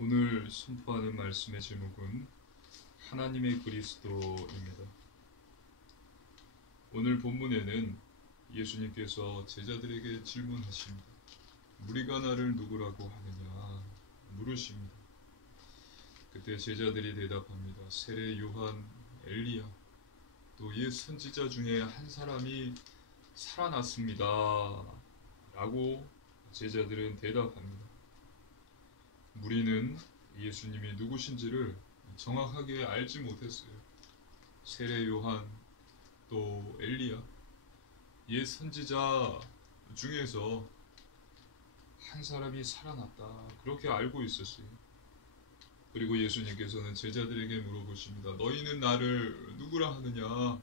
오늘 선포하는 말씀의 제목은 하나님의 그리스도입니다. 오늘 본문에는 예수님께서 제자들에게 질문하십니다. 무리가 나를 누구라고 하느냐 물으십니다. 그때 제자들이 대답합니다. 세례 요한, 엘리야, 또 옛 선지자 중에 한 사람이 살아났습니다 라고 제자들은 대답합니다. 무리는 예수님이 누구신지를 정확하게 알지 못했어요. 세례 요한, 또 엘리야, 옛 선지자 중에서 한 사람이 살아났다, 그렇게 알고 있었어요. 그리고 예수님께서는 제자들에게 물어보십니다. 너희는 나를 누구라 하느냐?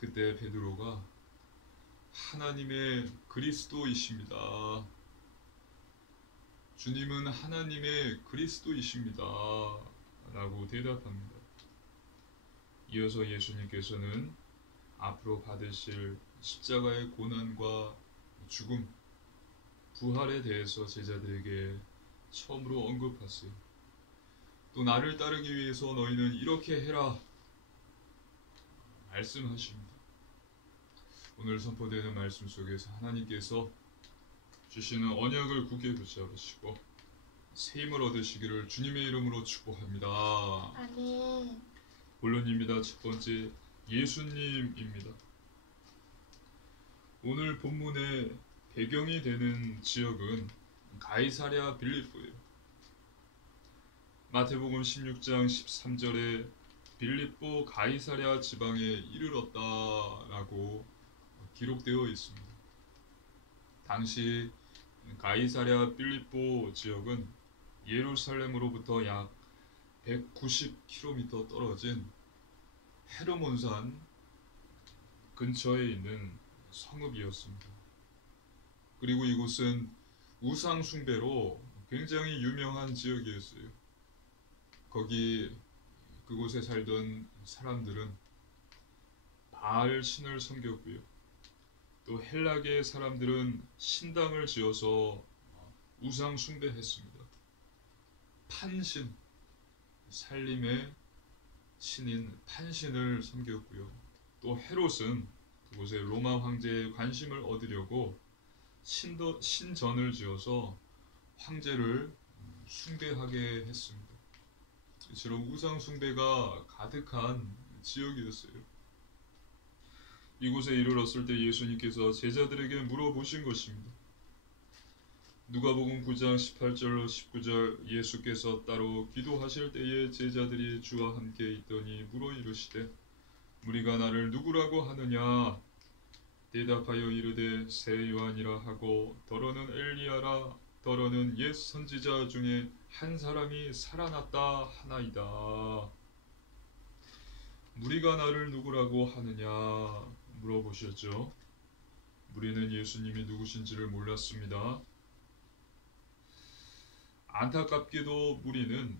그때 베드로가 하나님의 그리스도이십니다. 주님은 하나님의 그리스도이십니다 라고 대답합니다. 이어서 예수님께서는 앞으로 받으실 십자가의 고난과 죽음, 부활에 대해서 제자들에게 처음으로 언급하세요. 또 나를 따르기 위해서 너희는 이렇게 해라 말씀하십니다. 오늘 선포되는 말씀 속에서 하나님께서 주시는 언약을 굳게 붙잡으시고 새 힘을 얻으시기를 주님의 이름으로 축복합니다. 아멘. 본론입니다. 첫 번째, 예수님입니다. 오늘 본문의 배경이 되는 지역은 가이사랴 빌립보예요. 마태복음 16장 13절에 빌립보 가이사랴 지방에 이르렀다라고 기록되어 있습니다. 당시 가이사랴 빌립보 지역은 예루살렘으로부터 약 190km 떨어진 헤르몬산 근처에 있는 성읍이었습니다. 그리고 이곳은 우상 숭배로 굉장히 유명한 지역이었어요. 그곳에 살던 사람들은 바알 신을 섬겼고요. 또 헬라계 사람들은 신당을 지어서 우상 숭배했습니다. 판신, 살림의 신인 판신을 섬겼고요. 또 헤롯은 그곳에 로마 황제의 관심을 얻으려고 신전을 지어서 황제를 숭배하게 했습니다. 이처럼 우상 숭배가 가득한 지역이었어요. 이곳에 이르렀을 때 예수님께서 제자들에게 물어보신 것입니다. 누가복음 9장 18절로 19절, 예수께서 따로 기도하실 때에 제자들이 주와 함께 있더니 물어 이르시되 무리가 나를 누구라고 하느냐? 대답하여 이르되 새 요한이라 하고 더러는 엘리야라, 더러는 옛 선지자 중에 한 사람이 살아났다 하나이다. 무리가 나를 누구라고 하느냐 물어보셨죠. 무리는 예수님이 누구신지를 몰랐습니다. 안타깝게도 무리는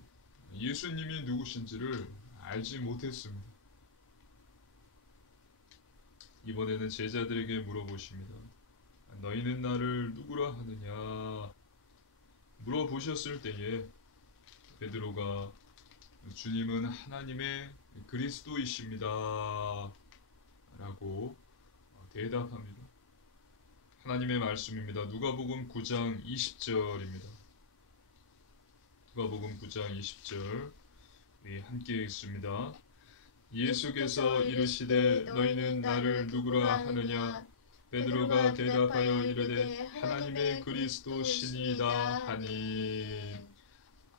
예수님이 누구신지를 알지 못했습니다. 이번에는 제자들에게 물어보십니다. 너희는 나를 누구라 하느냐 물어보셨을 때에 베드로가 주님은 하나님의 그리스도이십니다 라고 대답합니다. 하나님의 말씀입니다. 누가복음 9장 20절입니다. 누가복음 9장 20절 우리 함께 읽습니다. 예수께서 이르시되 너희는 나를 누구라 하느냐? 베드로가 대답하여 이르되 하나님의 그리스도시니이다 하니.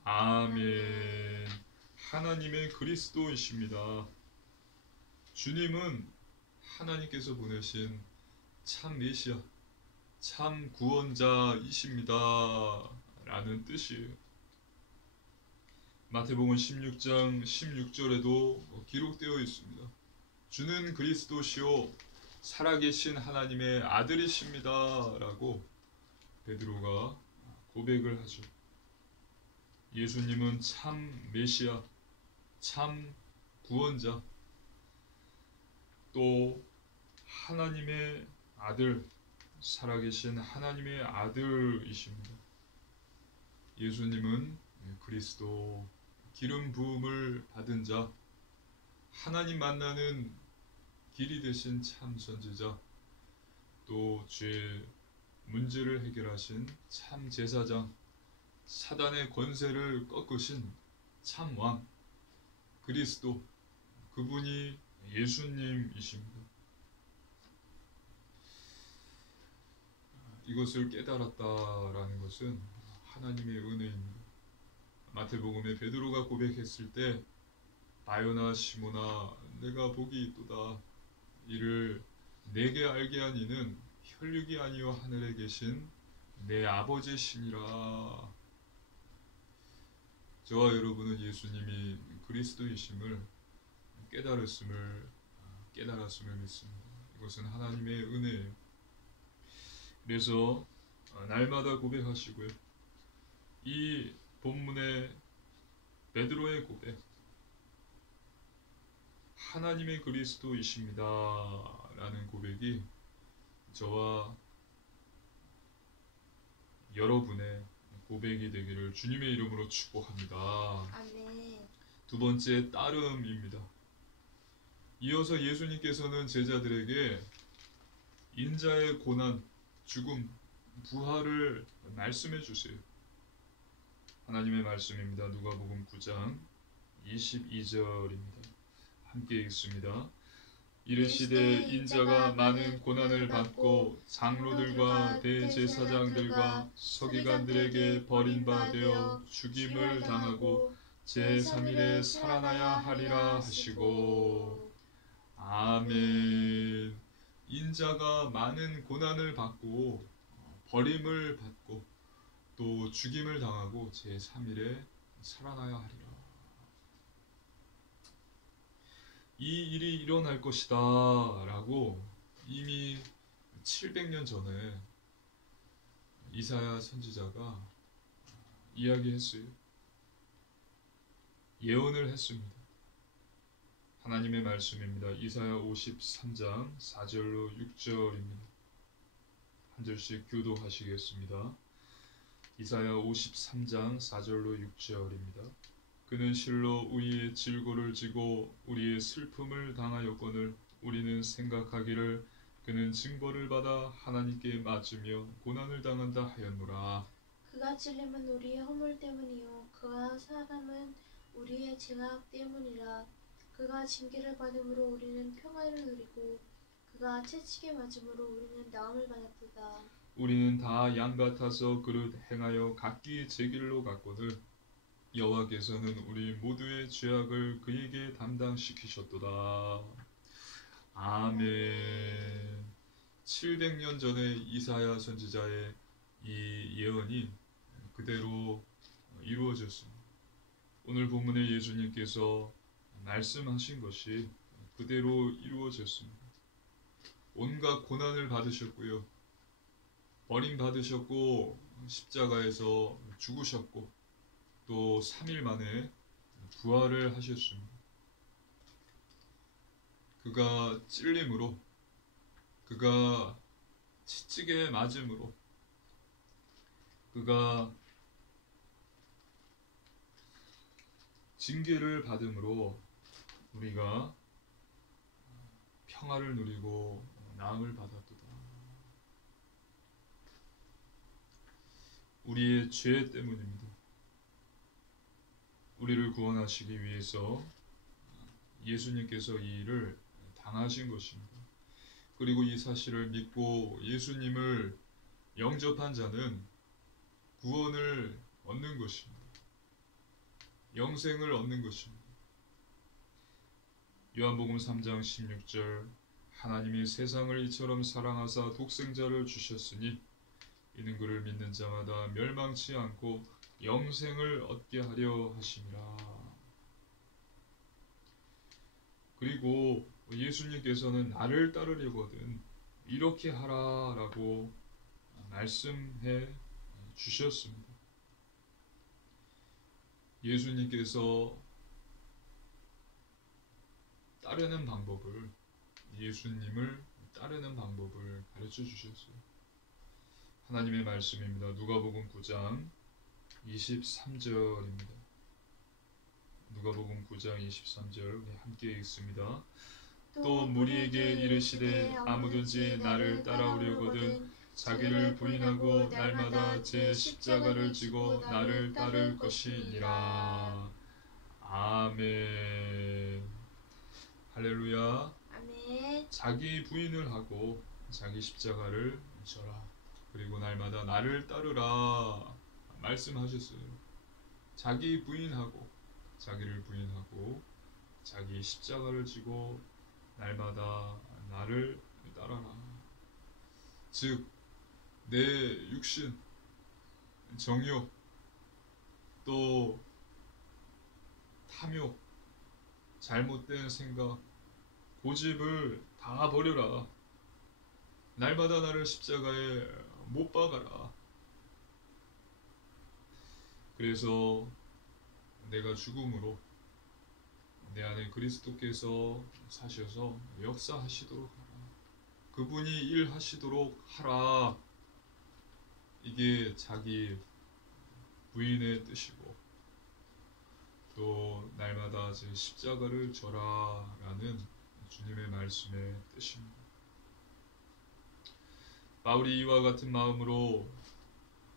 아멘. 하나님의 그리스도이십니다. 주님은 하나님께서 보내신 참 메시아, 참 구원자이십니다 라는 뜻이에요. 마태복음 16장 16절에도 기록되어 있습니다. 주는 그리스도시요 살아계신 하나님의 아들이십니다 라고 베드로가 고백을 하죠. 예수님은 참 메시아, 참 구원자, 또 하나님의 아들, 살아계신 하나님의 아들이십니다. 예수님은 그리스도, 기름 부음을 받은 자, 하나님 만나는 길이 되신 참 선지자, 또 죄 문제를 해결하신 참 제사장, 사단의 권세를 꺾으신 참 왕, 그리스도, 그분이 예수님이십니다. 이것을 깨달았다라는 것은 하나님의 은혜입니다. 마태복음에 베드로가 고백했을 때 바요나 시모나 내가 복이 있도다. 이를 내게 알게 한 이는 혈육이 아니요 하늘에 계신 내 아버지시니라. 저와 여러분은 예수님이 그리스도이심을 깨달았음을 믿습니다. 이것은 하나님의 은혜예요. 그래서 날마다 고백하시고요. 이 본문의 베드로의 고백, 하나님의 그리스도이십니다 라는 고백이 저와 여러분의 고백이 되기를 주님의 이름으로 축복합니다. 아멘. 두 번째, 따름입니다. 이어서 예수님께서는 제자들에게 인자의 고난, 죽음, 부활을 말씀해 주세요. 하나님의 말씀입니다. 누가복음 9장 22절입니다. 함께 읽습니다. 이르시되 인자가 많은 고난을 받고 장로들과 대제사장들과 서기관들에게 버림받아 죽임을 당하고 제3일에 살아나야 하리라 하시고. 아멘. 인자가 많은 고난을 받고 버림을 받고 또 죽임을 당하고 제3일에 살아나야 하리라. 이 일이 일어날 것이다 라고 이미 700년 전에 이사야 선지자가 이야기했어요. 예언을 했습니다. 하나님의 말씀입니다. 이사야 53장 4절로 6절입니다. 한 절씩 교도하시겠습니다. 이사야 53장 4절로 6절입니다. 그는 실로 우리의 질고를 지고 우리의 슬픔을 당하였거늘 우리는 생각하기를 그는 징벌을 받아 하나님께 맞으며 고난을 당한다 하였노라. 그가 찔림은 우리의 허물 때문이요 그가 사람은 우리의 죄악 때문이라. 그가 징계를 받음으로 우리는 평화를 누리고 그가 채찍에 맞음으로 우리는 나음을 받았도다. 우리는 다 양 같아서 그릇 행하여 각기 제 길로 갔거늘 여호와께서는 우리 모두의 죄악을 그에게 담당시키셨도다. 아멘. 700년 전에 이사야 선지자의 이 예언이 그대로 이루어졌습니다. 오늘 본문의 예수님께서 말씀하신 것이 그대로 이루어졌습니다. 온갖 고난을 받으셨고요. 버림받으셨고 십자가에서 죽으셨고 또 3일 만에 부활을 하셨습니다. 그가 찔림으로, 그가 채찍에 맞음으로, 그가 징계를 받음으로 우리가 평화를 누리고 나음을 받았도다. 우리의 죄 때문입니다. 우리를 구원하시기 위해서 예수님께서 이 일을 당하신 것입니다. 그리고 이 사실을 믿고 예수님을 영접한 자는 구원을 얻는 것입니다. 영생을 얻는 것입니다. 요한복음 3장 16절 하나님이 세상을 이처럼 사랑하사 독생자를 주셨으니 이는 그를 믿는 자마다 멸망치 않고 영생을 얻게 하려 하심이라. 그리고 예수님께서는 나를 따르려거든 이렇게 하라라고 말씀해 주셨습니다. 예수님께서 따르는 방법을, 예수님을 따르는 방법을 가르쳐 주셨어요. 하나님의 말씀입니다. 누가복음 9장 23절입니다. 누가복음 9장 23절 우리 함께 읽습니다. 또 무리에게 이르시되 아무든지 나를 따라오려거든 자기를 부인하고 날마다 제 십자가를 지고 나를 따를 것이니라. 아멘. 할렐루야. 아멘. 자기 부인을 하고 자기 십자가를 져라. 그리고 날마다 나를 따르라 말씀하셨어요. 자기 부인하고 자기를 부인하고 자기 십자가를 지고 날마다 나를 따라라. 즉 내 육신, 정욕, 또 탐욕, 잘못된 생각, 고집을 다 버려라. 날마다 나를 십자가에 못 박아라. 그래서 내가 죽음으로 내 안에 그리스도께서 사셔서 역사하시도록 하라. 그분이 일하시도록 하라. 이게 자기 부인의 뜻이고 또 날마다 제 십자가를 져라라는 주님의 말씀의 뜻입니다. 바울이 이와 같은 마음으로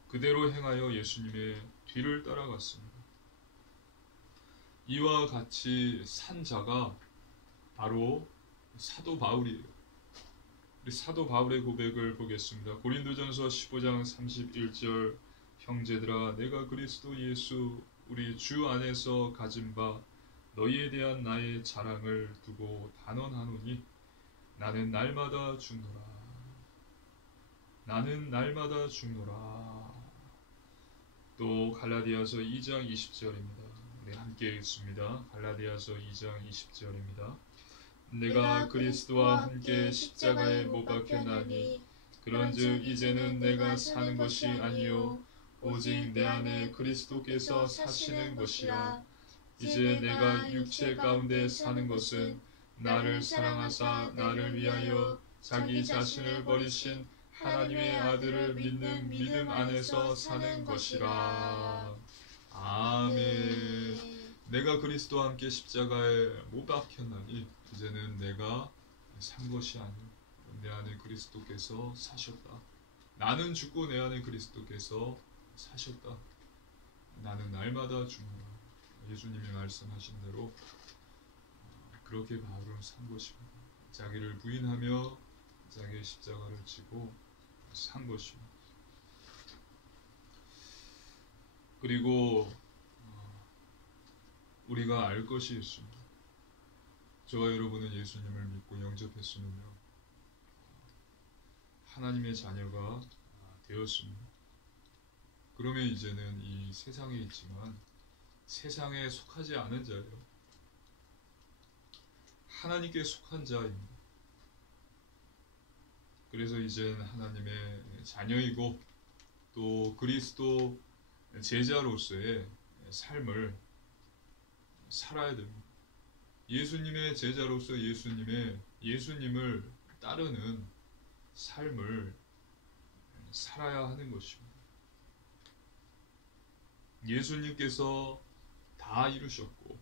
그대로 행하여 예수님의 뒤를 따라갔습니다. 이와 같이 산 자가 바로 사도 바울이에요. 우리 사도 바울의 고백을 보겠습니다. 고린도전서 15장 31절 형제들아 내가 그리스도 예수 우리 주 안에서 가진 바 너희에 대한 나의 자랑을 두고 단언하노니 나는 날마다 죽노라. 나는 날마다 죽노라. 또 갈라디아서 2장 20절입니다. 네, 함께 읽습니다. 갈라디아서 2장 20절입니다. 내가 그리스도와 함께 십자가에 못 박혔나니 그런즉 이제는 내가 사는 것이 아니요 오직 내 안에 그리스도께서 사시는 것이라. 이제 내가 육체 가운데 사는 것은 나를 사랑하사 나를 위하여 자기 자신을 버리신 하나님의 아들을 믿는 믿음 안에서 사는 것이라. 아멘. 내가 그리스도와 함께 십자가에 못 박혔나니 이제는 내가 산 것이 아니요 내 안에 그리스도께서 사셨다. 나는 죽고 내 안에 그리스도께서 사셨다. 나는 날마다 죽노라. 예수님이 말씀하신 대로 그렇게 바울은 산 것입니다. 자기를 부인하며 자기의 십자가를 지고 산 것입니다. 그리고 우리가 알 것이 있습니다. 저와 여러분은 예수님을 믿고 영접했으면요 하나님의 자녀가 되었습니다. 그러면 이제는 이 세상에 있지만 세상에 속하지 않은 자예요. 하나님께 속한 자입니다. 그래서 이제는 하나님의 자녀이고 또 그리스도 제자로서의 삶을 살아야 됩니다. 예수님의 제자로서 예수님을 따르는 삶을 살아야 하는 것입니다. 예수님께서 다 이루셨고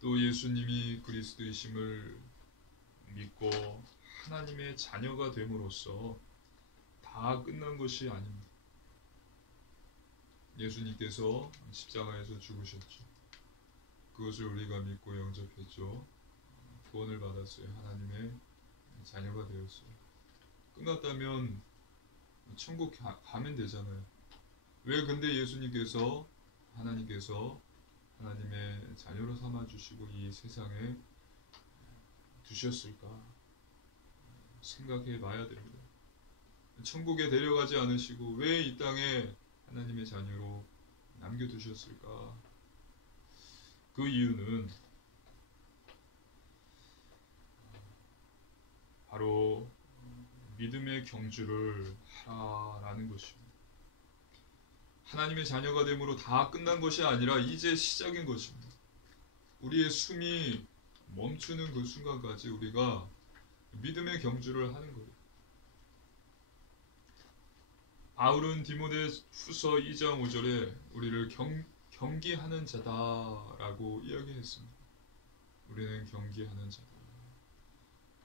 또 예수님이 그리스도이심을 믿고 하나님의 자녀가 됨으로써 다 끝난 것이 아닙니다. 예수님께서 십자가에서 죽으셨죠. 그것을 우리가 믿고 영접했죠. 구원을 받았어요. 하나님의 자녀가 되었어요. 끝났다면 천국 가면 되잖아요. 왜 근데 예수님께서 하나님께서 하나님의 자녀로 삼아주시고 이 세상에 두셨을까 생각해 봐야 됩니다. 천국에 데려가지 않으시고 왜 이 땅에 하나님의 자녀로 남겨두셨을까? 그 이유는 바로 믿음의 경주를 하라라는 것입니다. 하나님의 자녀가 됨으로 다 끝난 것이 아니라 이제 시작인 것입니다. 우리의 숨이 멈추는 그 순간까지 우리가 믿음의 경주를 하는 거예요. 바울은 디모데후서 2장 5절에 우리를 경기하는 자다라고 이야기했습니다. 우리는 경기하는 자다.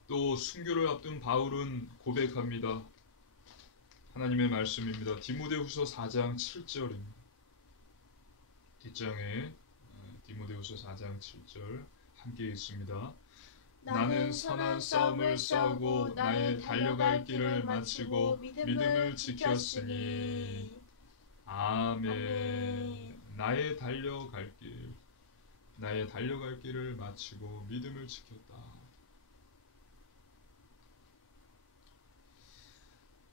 또 순교를 앞둔 바울은 고백합니다. 하나님의 말씀입니다. 디모데후서 4장 7절입니다. 뒷장에 디모데후서 4장 7절 함께 읽습니다. 나는 선한 싸움을 싸우고 나의 달려갈 길을 마치고 믿음을 지켰으니. 아멘. 나의 달려갈 길을 마치고 믿음을 지켰다.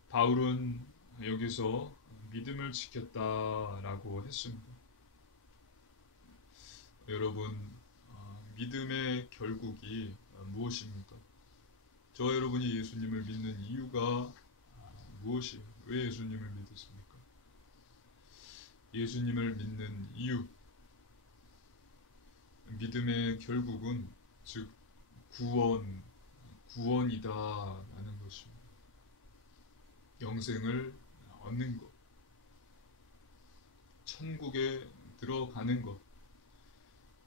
바울은 여기서 믿음을 지켰다라고 했습니다. 여러분, 믿음의 결국이 무엇입니까? 저와 여러분이 예수님을 믿는 이유가 무엇이에요? 왜 예수님을 믿으십니까? 예수님을 믿는 이유, 믿음의 결국은 즉 구원이다라는 것입니다. 영생을 얻는 것, 천국에 들어가는 것,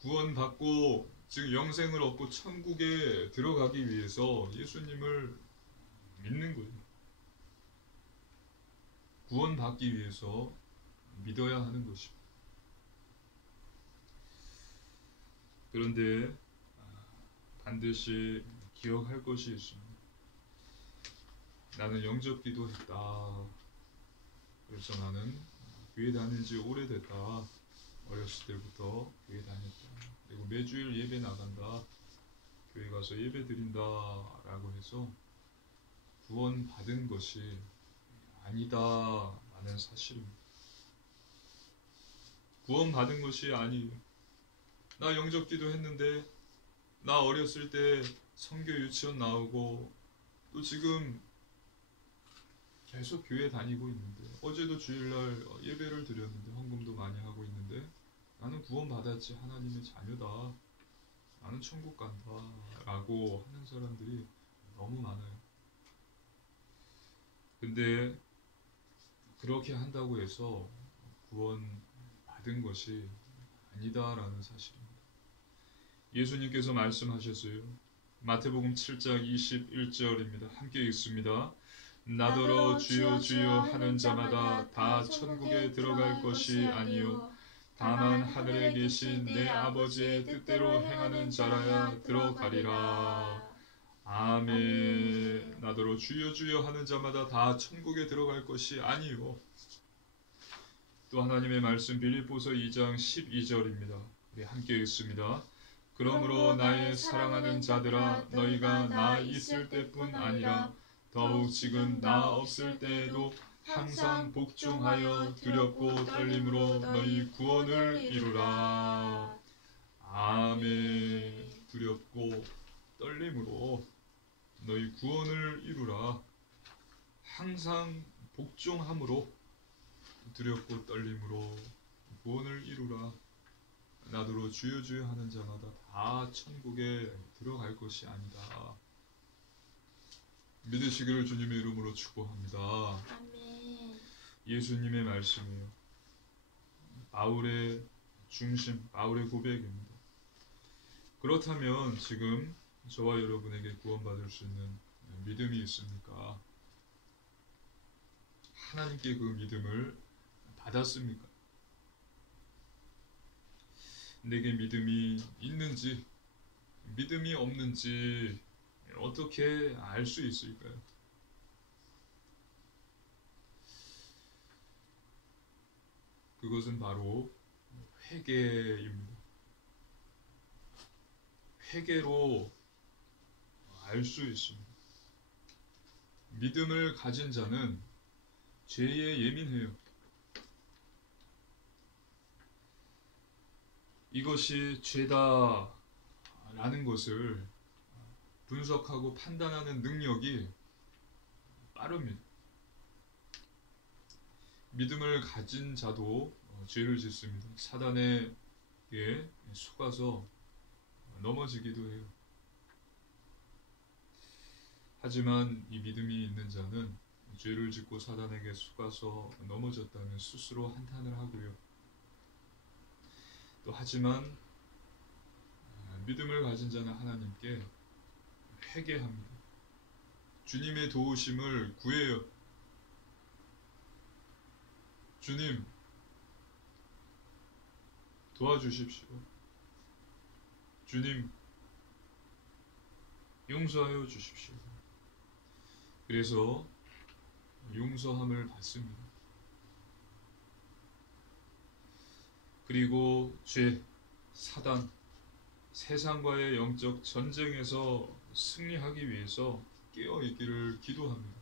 구원받고 즉 영생을 얻고 천국에 들어가기 위해서 예수님을 믿는 거예요. 구원받기 위해서 믿어야 하는 것입니다. 그런데 반드시 기억할 것이 있습니다. 나는 영접기도 했다. 그래서 나는 교회 다닌 지 오래됐다. 어렸을 때부터 교회 다녔다. 그리고 매주일 예배 나간다. 교회 가서 예배 드린다. 라고 해서 구원받은 것이 아니다. 라는 사실입니다. 구원받은 것이 아니에요. 나 영접기도 했는데 나 어렸을 때 선교 유치원 나오고 또 지금 계속 교회 다니고 있는데 어제도 주일날 예배를 드렸는데 헌금도 많이 하고 있는데 나는 구원받았지, 하나님의 자녀다, 나는 천국 간다 라고 하는 사람들이 너무 많아요. 근데 그렇게 한다고 해서 구원받은 것이 아니다라는 사실입니다. 예수님께서 말씀하셨어요. 마태복음 7장 21절입니다. 함께 읽습니다. 나더러 주여 주여 하는 자마다 다 천국에 들어갈 것이 아니요 다만 하늘에 계신 내 아버지의 뜻대로 행하는 자라야 들어가리라. 아멘. 나더러 주여 주여 하는 자마다 다 천국에 들어갈 것이 아니요. 또 하나님의 말씀 빌립보서 2장 12절입니다. 우리 함께 읽습니다. 그러므로 나의 사랑하는 자들아 너희가 나 있을 때뿐 아니라 더욱 지금 나 없을 때에도 항상 복종하여 두렵고 떨림으로 너희 구원을 이루라. 아멘. 두렵고 떨림으로 너희 구원을 이루라. 항상 복종함으로 두렵고 떨림으로 구원을 이루라. 나더러 주여 주여 하는 자마다 다 천국에 들어갈 것이 아니다. 믿으시기를 주님의 이름으로 축복합니다. 아멘. 예수님의 말씀이에요. 바울의 중심, 바울의 고백입니다. 그렇다면 지금 저와 여러분에게 구원받을 수 있는 믿음이 있습니까? 하나님께 그 믿음을 받았습니까? 내게 믿음이 있는지 믿음이 없는지 어떻게 알 수 있을까요? 그것은 바로 회개입니다. 회개로 알 수 있습니다. 믿음을 가진 자는 죄에 예민해요. 이것이 죄다라는 것을 분석하고 판단하는 능력이 빠릅니다. 믿음을 가진 자도 죄를 짓습니다. 사단에게 속아서 넘어지기도 해요. 하지만 이 믿음이 있는 자는 죄를 짓고 사단에게 속아서 넘어졌다면 스스로 한탄을 하고요. 또 하지만 믿음을 가진 자는 하나님께 회개합니다. 주님의 도우심을 구해요. 주님, 도와주십시오. 주님, 용서하여 주십시오. 그래서 용서함을 받습니다. 그리고 죄, 사단, 세상과의 영적 전쟁에서 승리하기 위해서 깨어있기를 기도합니다.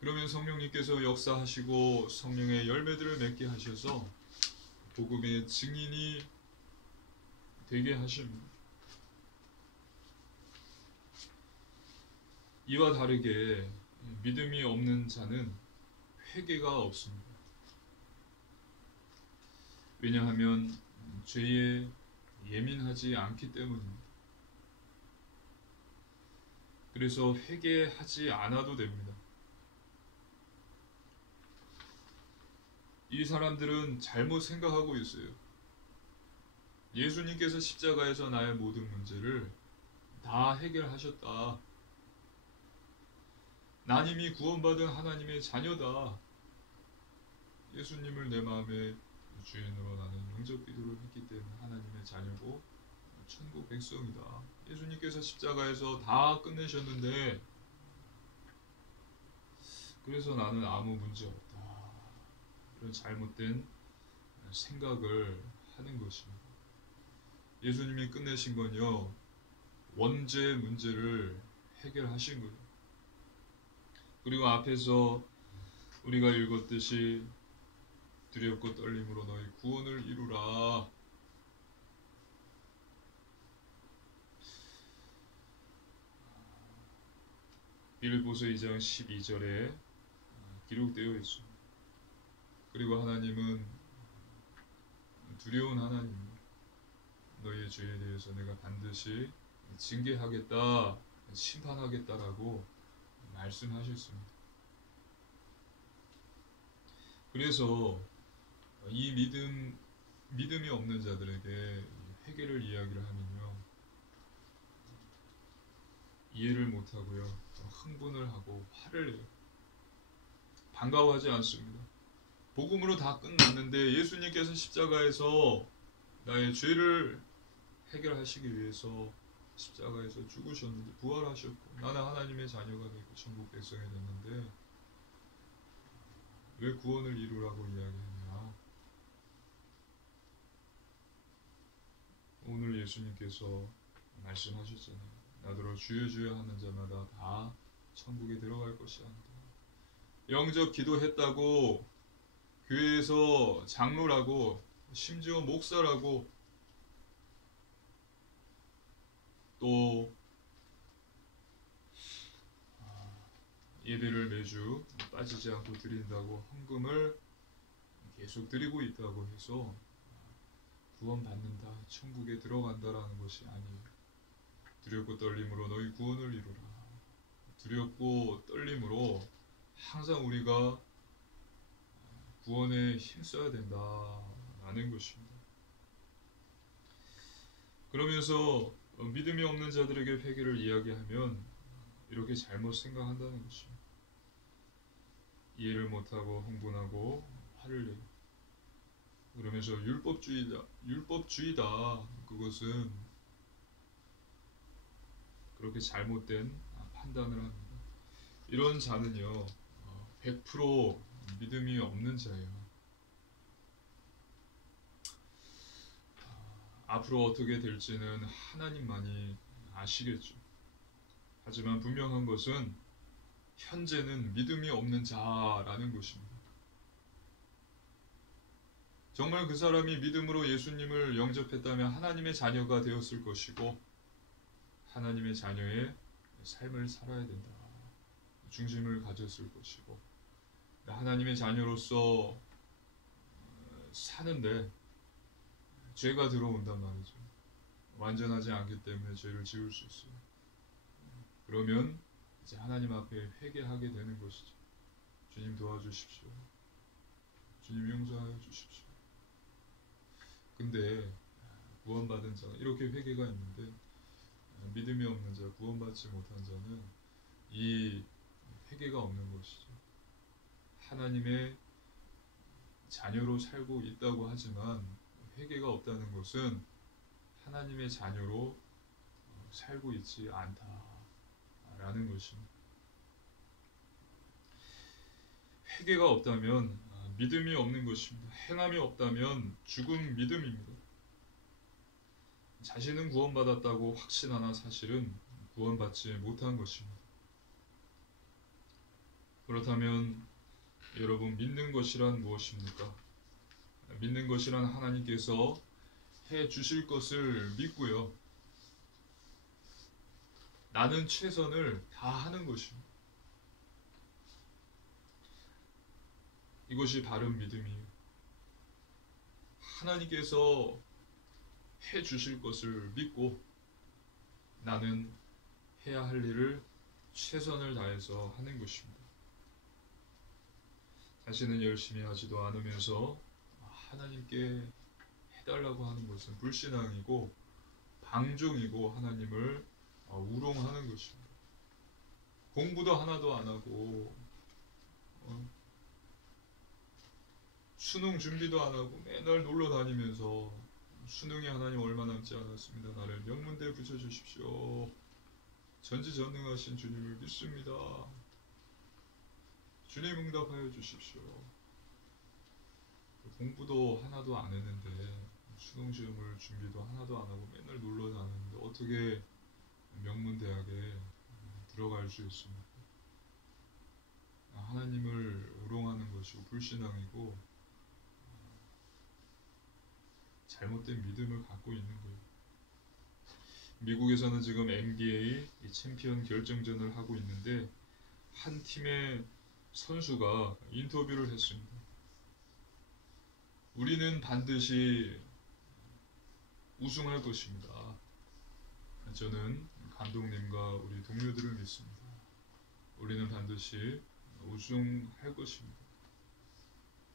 그러면 성령님께서 역사하시고 성령의 열매들을 맺게 하셔서 복음의 증인이 되게 하십니다. 이와 다르게 믿음이 없는 자는 회개가 없습니다. 왜냐하면 죄에 예민하지 않기 때문입니다. 그래서 회개하지 않아도 됩니다. 이 사람들은 잘못 생각하고 있어요. 예수님께서 십자가에서 나의 모든 문제를 다 해결하셨다. 난 이미 구원받은 하나님의 자녀다. 예수님을 내 마음의 주인으로 나는 영접 기도를 했기 때문에 하나님의 자녀고 천국 백성이다. 예수님께서 십자가에서 다 끝내셨는데 그래서 나는 아무 문제 없다. 이런 잘못된 생각을 하는 것입니다. 예수님이 끝내신 건요, 원죄의 문제를 해결하신 거예요. 그리고 앞에서 우리가 읽었듯이 두렵고 떨림으로 너희 구원을 이루라. 빌립보서 2장 12절에 기록되어 있습니다. 그리고 하나님은 두려운 하나님입니다. 너희의 죄에 대해서 내가 반드시 징계하겠다, 심판하겠다라고 말씀하셨습니다. 그래서 이 믿음이 없는 자들에게 회개를 이야기를 하면요, 이해를 못하고요, 흥분을 하고 화를 내요. 반가워하지 않습니다. 복음으로 다 끝났는데 예수님께서 십자가에서 나의 죄를 해결하시기 위해서 십자가에서 죽으셨는데 부활하셨고 나는 하나님의 자녀가 되고 천국 백성이 됐는데 왜 구원을 이루라고 이야기하냐. 오늘 예수님께서 말씀하셨잖아요. 나더러 주여 주여 하는 자마다 다 천국에 들어갈 것이 아니다. 영접 기도했다고 교회에서 장로라고 심지어 목사라고 또 예배를 매주 빠지지 않고 드린다고 헌금을 계속 드리고 있다고 해서 구원받는다, 천국에 들어간다라는 것이 아니에요. 두렵고 떨림으로 너희 구원을 이루라. 두렵고 떨림으로 항상 우리가 구원에 힘써야 된다라는 것입니다. 그러면서 믿음이 없는 자들에게 회개를 이야기하면 이렇게 잘못 생각한다는 것입니다. 이해를 못하고 흥분하고 화를 내고 그러면서 율법주의다. 그것은 그렇게 잘못된 판단을 합니다. 이런 자는요, 100% 믿음이 없는 자예요. 앞으로 어떻게 될지는 하나님만이 아시겠죠. 하지만 분명한 것은 현재는 믿음이 없는 자라는 것입니다. 정말 그 사람이 믿음으로 예수님을 영접했다면 하나님의 자녀가 되었을 것이고 하나님의 자녀의 삶을 살아야 된다. 중심을 가졌을 것이고 하나님의 자녀로서 사는데 죄가 들어온단 말이죠. 완전하지 않기 때문에 죄를 지을 수 있어요. 그러면 이제 하나님 앞에 회개하게 되는 것이죠. 주님 도와주십시오. 주님 용서하여 주십시오. 근데 구원받은 자, 이렇게 회개가 있는데 믿음이 없는 자, 구원받지 못한 자는 이 회개가 없는 것이죠. 하나님의 자녀로 살고 있다고 하지만 회개가 없다는 것은 하나님의 자녀로 살고 있지 않다라는 것입니다. 회개가 없다면 믿음이 없는 것입니다. 행함이 없다면 죽은 믿음입니다. 자신은 구원받았다고 확신하나 사실은 구원받지 못한 것입니다. 그렇다면 여러분, 믿는 것이란 무엇입니까? 믿는 것이란 하나님께서 해 주실 것을 믿고요. 나는 최선을 다하는 것입니다. 이것이 바른 믿음이에요. 하나님께서 해 주실 것을 믿고 나는 해야 할 일을 최선을 다해서 하는 것입니다. 자신은 열심히 하지도 않으면서 하나님께 해달라고 하는 것은 불신앙이고 방종이고 하나님을 우롱하는 것입니다. 공부도 하나도 안 하고 수능 준비도 안 하고 맨날 놀러 다니면서 수능이 하나님 얼마 남지 않았습니다. 나를 명문대에 붙여주십시오. 전지전능하신 주님을 믿습니다. 주님 응답하여 주십시오. 공부도 하나도 안 했는데 수능 시험을 준비도 하나도 안 하고 맨날 놀러 다니는데 어떻게 명문대학에 들어갈 수 있습니까? 하나님을 우롱하는 것이고 불신앙이고 잘못된 믿음을 갖고 있는 거예요. 미국에서는 지금 NBA 챔피언 결정전을 하고 있는데 한 팀의 선수가 인터뷰를 했습니다. 우리는 반드시 우승할 것입니다. 저는 감독님과 우리 동료들을 믿습니다. 우리는 반드시 우승할 것입니다.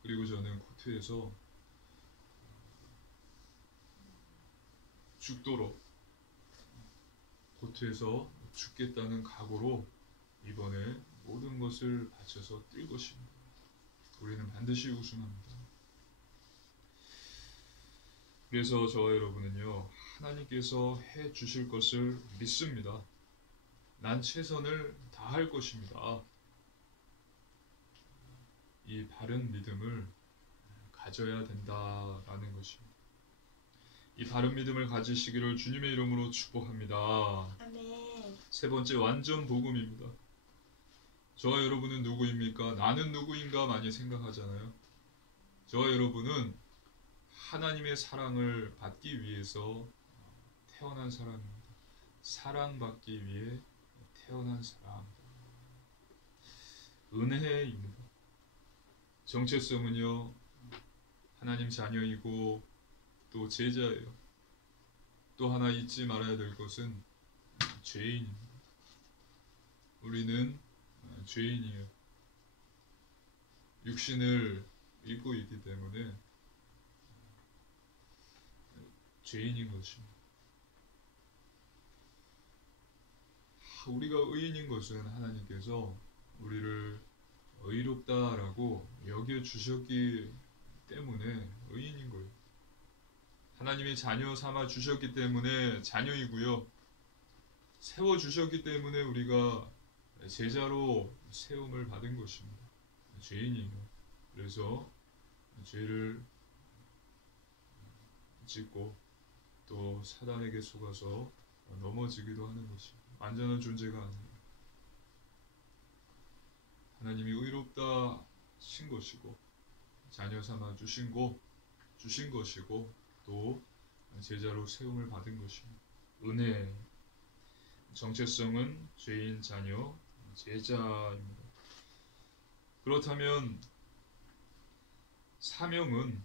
그리고 저는 코트에서 죽도록 코트에서 죽겠다는 각오로 이번에 모든 것을 바쳐서 뛸 것입니다. 우리는 반드시 우승합니다. 그래서 저와 여러분은요, 하나님께서 해 주실 것을 믿습니다. 난 최선을 다할 것입니다. 이 바른 믿음을 가져야 된다라는 것입니다. 이 바른 믿음을 가지시기를 주님의 이름으로 축복합니다. 아멘. 세 번째, 완전 복음입니다. 저와 여러분은 누구입니까? 나는 누구인가 많이 생각하잖아요. 저와 여러분은 하나님의 사랑을 받기 위해서 태어난 사람입니다. 사랑받기 위해 태어난 사람. 은혜입니다. 정체성은요, 하나님 자녀이고 또 제자예요. 또 하나 잊지 말아야 될 것은 죄인입니다. 우리는 죄인이에요. 육신을 입고 있기 때문에 죄인인 것입니다. 우리가 의인인 것은 하나님께서 우리를 의롭다라고 여겨주셨기 때문에 의인인 거예요. 하나님의 자녀 삼아 주셨기 때문에 자녀이고요. 세워주셨기 때문에 우리가 제자로 세움을 받은 것입니다. 죄인이에요. 그래서 죄를 짓고 또 사단에게 속아서 넘어지기도 하는 것입니다. 완전한 존재가 아니에요. 하나님이 의롭다 신 것이고 자녀 삼아 주신 것이고 또 제자로 세움을 받은 것입니다. 은혜. 정체성은 죄인, 자녀, 제자입니다. 그렇다면 사명은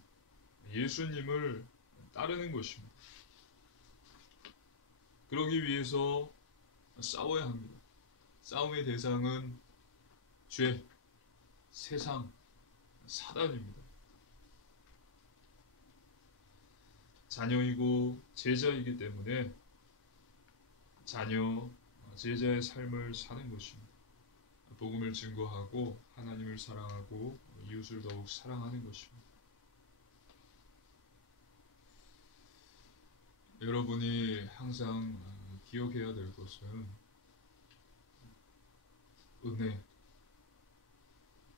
예수님을 따르는 것입니다. 그러기 위해서 싸워야 합니다. 싸움의 대상은 죄, 세상, 사단입니다. 자녀이고 제자이기 때문에 자녀, 제자의 삶을 사는 것입니다. 복음을 증거하고 하나님을 사랑하고 이웃을 더욱 사랑하는 것입니다. 여러분이 항상 기억해야 될 것은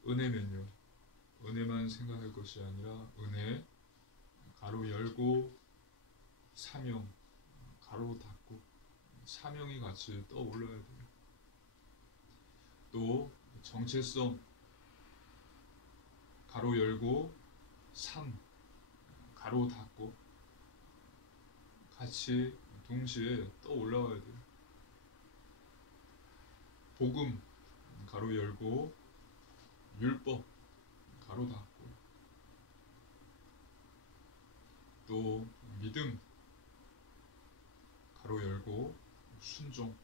은혜면요. 은혜만 생각할 것이 아니라 은혜, 가로 열고 사명, 가로 닫고 사명이 같이 떠올라야 돼요. 또 정체성, 가로 열고 삶, 가로 닫고 같이 동시에 떠올라와야 돼요. 복음, 가로 열고 율법, 가로 닫고 또 믿음, 가로 열고 순종,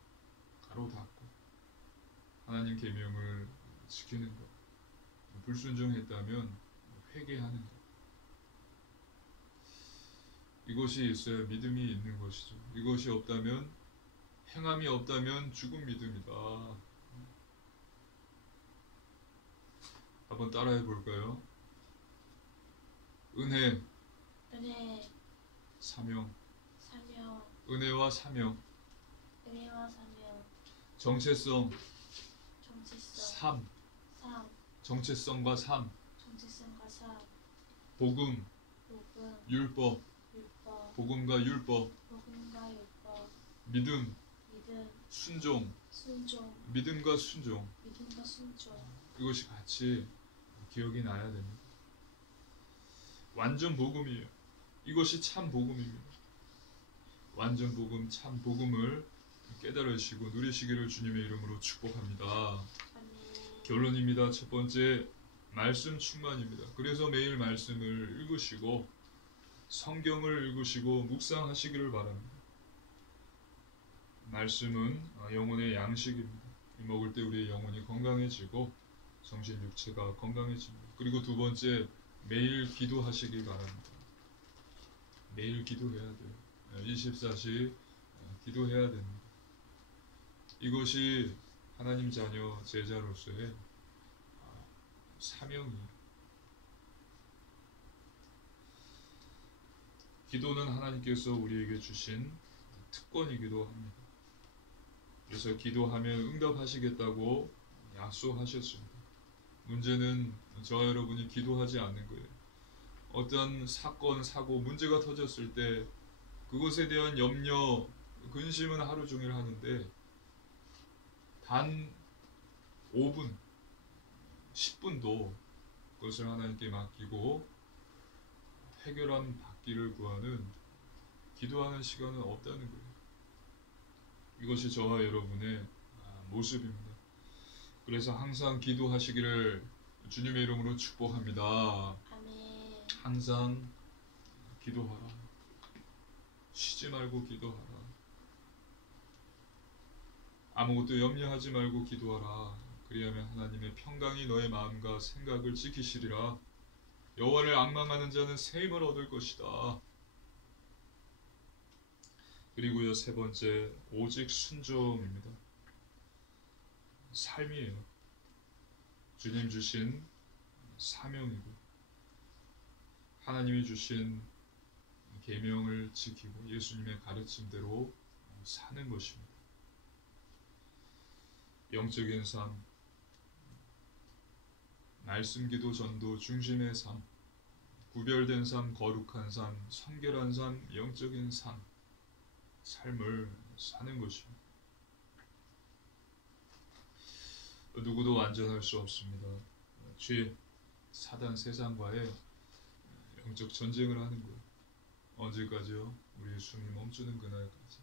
가로 닫고 하나님 계명을 지키는 것, 불순종했다면 회개하는 것, 이것이 있어야 믿음이 있는 것이죠. 이것이 없다면, 행함이 없다면 죽은 믿음이다. 한번 따라해 볼까요? 은혜, 은혜, 사명, 사명, 은혜와 사명, 은혜와 사명, 정체성, 정체성, 삶, 삶, 정체성과 삶, 정체성과 삶, 복음, 복음, 율법, 율법, 복음과 율법, 복음과 율법, 믿음, 믿음, 순종, 순종, 믿음과 순종, 믿음과 순종, 이것이 같이 기억이 나야 됩니다. 완전 복음이에요. 이것이 참 복음입니다. 완전 복음, 참 복음을 깨달으시고 누리시기를 주님의 이름으로 축복합니다. 아멘. 결론입니다. 첫 번째, 말씀 충만입니다. 그래서 매일 말씀을 읽으시고 성경을 읽으시고 묵상하시기를 바랍니다. 말씀은 영혼의 양식입니다. 먹을 때 우리의 영혼이 건강해지고 정신 육체가 건강해집니다. 그리고 두 번째, 매일 기도하시기 바랍니다. 매일 기도해야 돼요. 24시 기도해야 됩니다. 이것이 하나님 자녀 제자로서의 사명이에요. 기도는 하나님께서 우리에게 주신 특권이기도 합니다. 그래서 기도하면 응답하시겠다고 약속하셨습니다. 문제는 저와 여러분이 기도하지 않는 거예요. 어떤 사건, 사고, 문제가 터졌을 때 그것에 대한 염려, 근심은 하루 종일 하는데 단 5분, 10분도 그것을 하나님께 맡기고 해결함 받기를 구하는 기도하는 시간은 없다는 거예요. 이것이 저와 여러분의 모습입니다. 그래서 항상 기도하시기를 주님의 이름으로 축복합니다. 아멘. 항상 기도하라. 쉬지 말고 기도하라. 아무것도 염려하지 말고 기도하라. 그리하면 하나님의 평강이 너의 마음과 생각을 지키시리라. 여호와를 앙망하는 자는 새 힘을 얻을 것이다. 그리고요, 세 번째, 오직 순종입니다. 삶이에요. 주님 주신 사명이고 하나님이 주신 계명을 지키고 예수님의 가르침대로 사는 것입니다. 영적인 삶, 말씀, 기도, 전도 중심의 삶, 구별된 삶, 거룩한 삶, 성결한 삶, 영적인 삶을 사는 것입니다. 누구도 완전할 수 없습니다. 죄, 사단, 세상과의 영적 전쟁을 하는 거예요. 언제까지요? 우리의 숨이 멈추는 그날까지,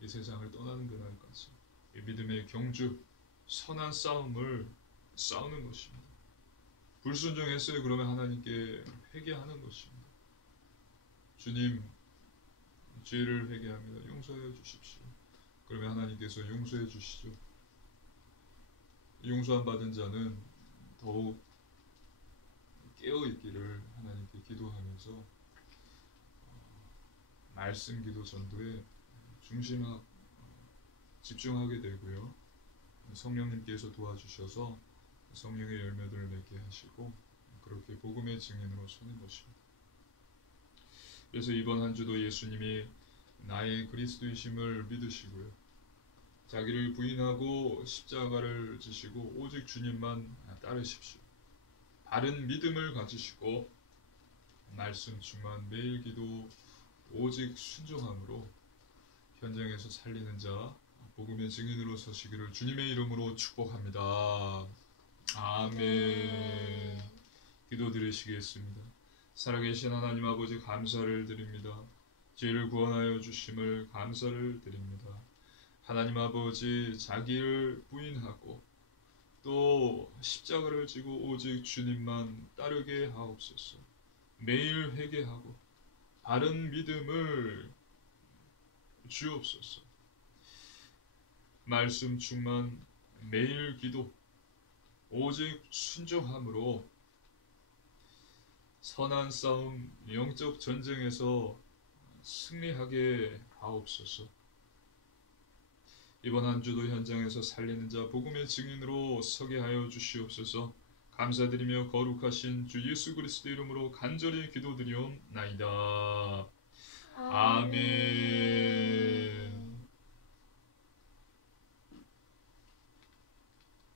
이 세상을 떠나는 그날까지 이 믿음의 경주, 선한 싸움을 싸우는 것입니다. 불순종했어요. 그러면 하나님께 회개하는 것입니다. 주님, 죄를 회개합니다. 용서해 주십시오. 그러면 하나님께서 용서해 주시죠. 용서함 받은 자는 더욱 깨어 있기를 하나님께 기도하면서 말씀 기도 전도에 집중하게 되고요. 성령님께서 도와주셔서 성령의 열매들을 맺게 하시고 그렇게 복음의 증인으로 서는 것입니다. 그래서 이번 한 주도 예수님이 나의 그리스도이심을 믿으시고요. 자기를 부인하고 십자가를 지시고 오직 주님만 따르십시오. 바른 믿음을 가지시고 말씀 충만 매일 기도 오직 순종함으로 현장에서 살리는 자 복음의 증인으로 서시기를 주님의 이름으로 축복합니다. 아멘. 기도 드리시겠습니다. 살아계신 하나님 아버지 감사를 드립니다. 죄를 구원하여 주심을 감사를 드립니다. 하나님 아버지 자기를 부인하고 또 십자가를 지고 오직 주님만 따르게 하옵소서. 매일 회개하고 바른 믿음을 주옵소서. 말씀 충만 매일 기도 오직 순종함으로 선한 싸움 영적 전쟁에서 승리하게 하옵소서. 이번 한 주도 현장에서 살리는 자 복음의 증인으로 서게 하여 주시옵소서. 감사드리며 거룩하신 주 예수 그리스도 이름으로 간절히 기도드리옵나이다. 아멘.